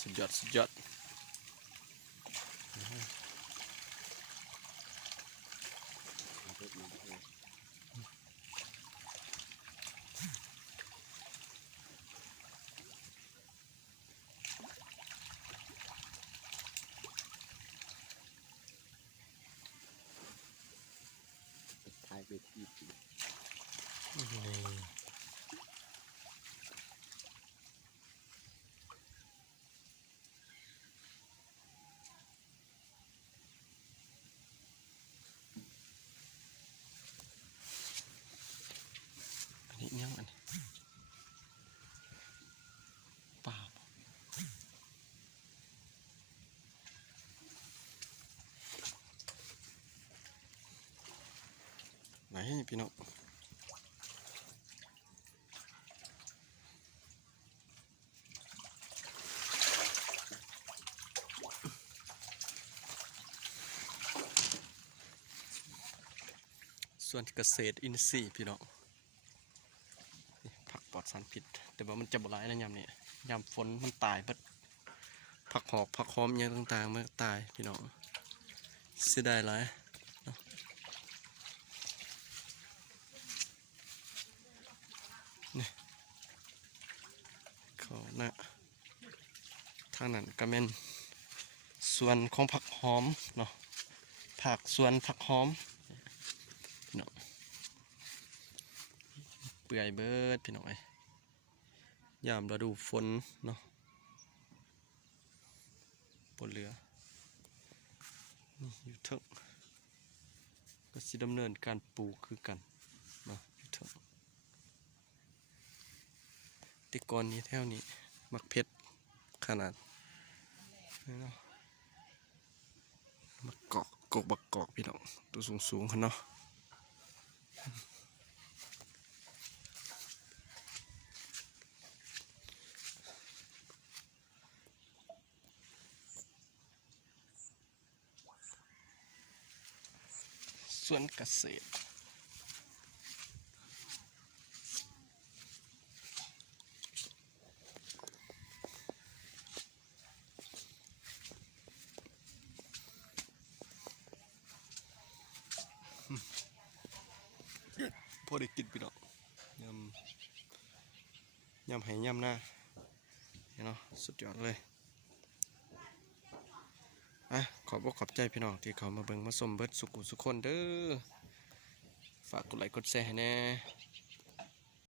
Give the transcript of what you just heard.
สุดยอดสุดยอดถ่ายเป็นอีกอันนี้ยังอันเปล่าไหนพี่น้องส่วนเกษตรอินทรีย์พี่น้องผักปลอดสารพิษแต่ว่ามันจะบ่ร้ายนะยามนี้ยามฝนมันตายเบิดผักหอกผักหอมอย่างต่างๆมันตายพี่น้องเสียดายหลายนี่เขานะทางนั้นก็เป็นส่วนของผักหอมเนาะผักส่วนผักหอมพี่น้องเปื่อยเบิดพี่น้องไอ้ยามฤดูฝนเนาะบนเรือนี่อยู่เถอะก็สิดำเนินการปลูกคือกันเนาะอยู่เถอะติกรนี้แถวนี้มักเพชรขนาดนี่เนาะมักเกาะกกบักกอกพี่น้องตัวสูงๆกันเนาะส่วนเกษตรพอได้กินพี่น้องยำไหยำหน้าเนาะสุดยอดเลยขอบอกขอบใจพี่น้องที่เขามาเบิ่งมาชมเบิดสุขุสุขคนเด้อฝากกดไลค์กดแชร์ให้แน่